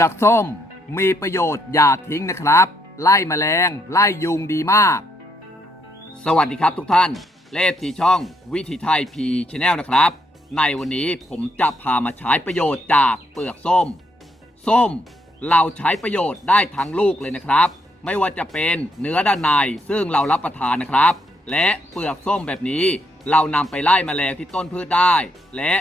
ลือกส้ม มีประโยชน์อย่าทิ้งนะครับ ไล่แมลง ไล่ยุงดีมาก สวัสดีครับทุกท่าน เลขที่ช่อง วิถีไทยพีชแนลนะครับ ในวันนี้ผมจะพามาใช้ประโยชน์จากเปลือกส้ม ส้ม เราใช้ประโยชน์ได้ทั้งลูกเลยนะครับ ไม่ว่าจะเป็นเนื้อด้านในซึ่งเรารับประทานนะครับ และเปลือกส้มแบบนี้ เรานำไปไล่แมลงที่ต้นพืชได้ และ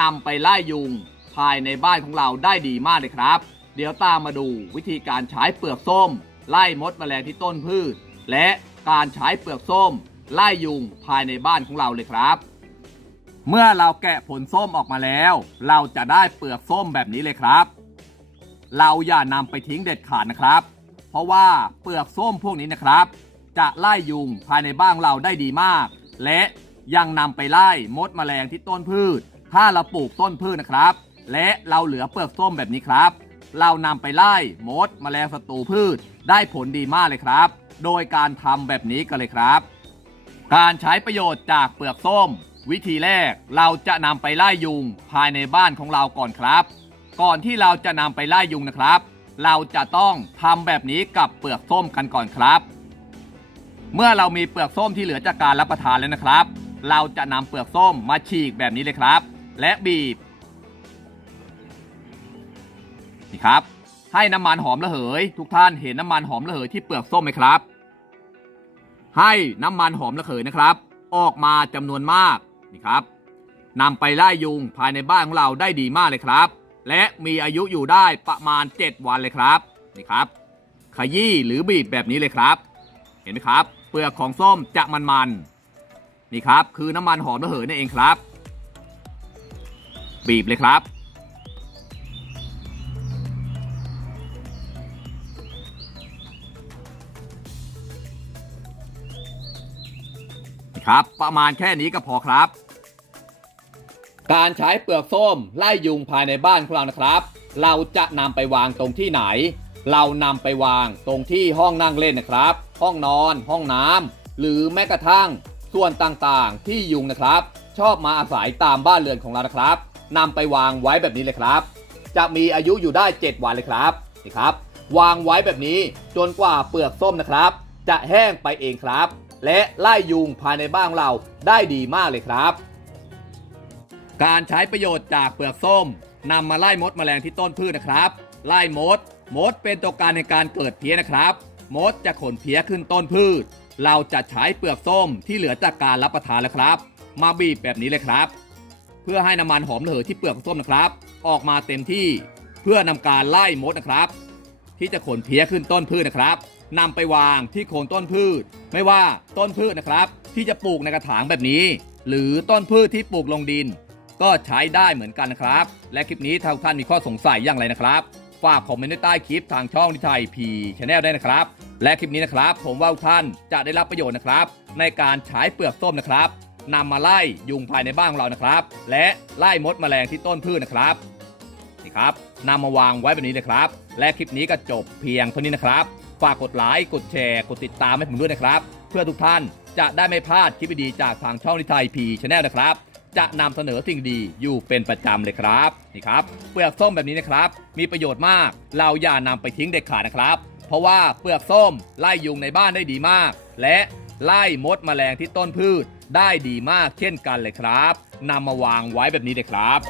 นำไปไล่ยุงภายในบ้านของเราได้ดีมากเลยครับ เดี๋ยวตามมาดูวิธีการใช้เปลือกส้ม ไล่มดแมลงที่ต้นพืช และการใช้เปลือกส้ม ไล่ยุงภายในบ้านของเราเลยครับ เมื่อเราแกะผลส้มออกมาแล้ว เราจะได้เปลือกส้มแบบนี้เลยครับ เราอย่านำไปทิ้งเด็ดขาดนะครับ เพราะว่าเปลือกส้มพวกนี้นะครับ จะไล่ยุงภายในบ้านเราได้ดีมาก และยังนำไปไล่มดแมลงที่ต้นพืช ถ้าเราปลูกต้นพืชนะครับ และเราเหลือเปลือกส้มแบบนี้ครับ เรานำไปไล่มดมแมลงศัตรูพืช ได้ผลดีมากเลยครับ โดยการทำแบบนี้กันเลยครับ การใช้ประโยชน์จากเปลือกส้ม วิธีแรกเราจะนำไปไล่ยุงภายในบ้านของเราก่อนครับ ก่อนที่เราจะนำไปไล่ยุงนะครับ เราจะต้องทำแบบนี้กับเปลือกส้มกันก่อนครับ เมื่อเรามีเปลือกส้มที่เหลือจากการรับประทานแล้วนะครับ เราจะนำเปลือกส้มมาฉีกแบบนี้เลยครับ และบีบ นี่ครับ ให้น้ำมันหอมระเหย ทุกท่านเห็นน้ำมันหอมระเหยที่เปลือกส้มไหมครับ ให้น้ำมันหอมระเหยนะครับ ออกมาจำนวนมากนี่ครับนำไปไล่ยุงภายในบ้านของเราได้ดีมากเลยครับ และมีอายุอยู่ได้ประมาณ 7 วันเลยครับนี่ครับ ขยี้หรือบีบแบบนี้เลยครับ เห็นไหมครับ เปลือกของส้มจะมันๆนี่ครับ คือน้ำมันหอมระเหยนั่นเองครับ บีบเลยครับ ครับ ประมาณแค่นี้ก็พอครับ การใช้เปลือกส้มไล่ยุงภายในบ้านของเรานะครับ เราจะนำไปวางตรงที่ไหน เรานำไปวางตรงที่ห้องนั่งเล่นนะครับ ห้องนอน ห้องน้ำหรือแม้กระทั่งส่วนต่างๆ ที่ยุงนะครับ ชอบมาอาศัยตามบ้านเรือนของเรานะครับนำไปวางไว้แบบนี้เลยครับ จะมีอายุอยู่ได้ 7 วันเลยครับนี่ครับ วางไว้แบบนี้จนกว่าเปลือกส้มนะครับ จะแห้งไปเองครับ และไล่ยุงภายในบ้านของเราได้ดีมากเลยครับ การใช้ประโยชน์จากเปลือกส้มนำมาไล่มดแมลงที่ต้นพืชนะครับ ไล่มด มดเป็นตัวการในการเกิดเพี้ยนะครับ มดจะขนเพี้ยขึ้นต้นพืช เราจะใช้เปลือกส้มที่เหลือจากการรับประทานแล้วครับ มาบีบแบบนี้เลยครับ เพื่อให้น้ำมันหอมระเหยที่เปลือกส้มนะครับ ออกมาเต็มที่ เพื่อนำการไล่มดนะครับ ที่จะขนเพี้ยขึ้นต้นพืชนะครับ นำไปวางที่โคนต้นพืช ไม่ว่าต้นพืชนะครับ ที่จะปลูกในกระถางแบบนี้ หรือต้นพืชที่ปลูกลงดิน ก็ใช้ได้เหมือนกันนะครับ และคลิปนี้ถ้าทุกท่านมีข้อสงสัยอย่างไรนะครับ ฝากคอมเมนต์ใต้คลิปทางช่องนิทายพีชแนลได้นะครับ และคลิปนี้นะครับ ผมว่าทุกท่านจะได้รับประโยชน์นะครับ ในการใช้เปลือกส้มนะครับนำมาไล่ยุงภายในบ้านของเรานะครับ และไล่มดแมลงที่ต้นพืชนะครับนี่ครับนำมาวางไว้แบบนี้เลยครับ และคลิปนี้ก็จบเพียงเท่านี้นะครับ ฝากกดไลค์กดแชร์กดติดตามให้ผมด้วยนะครับ เพื่อทุกท่านจะได้ไม่พลาดคลิปดีๆจากทางช่องนิทายพีชแนลนะครับ จะนำเสนอสิ่งดีอยู่เป็นประจำเลยครับนี่ครับเปลือกส้มแบบนี้นะครับ มีประโยชน์มาก เราอย่านำไปทิ้งเด็ดขาดนะครับ เพราะว่าเปลือกส้มไล่ยุงในบ้านได้ดีมาก และไล่มดแมลงที่ต้นพืชได้ดีมากเช่นกันเลยครับนำมาวางไว้แบบนี้เลยครับ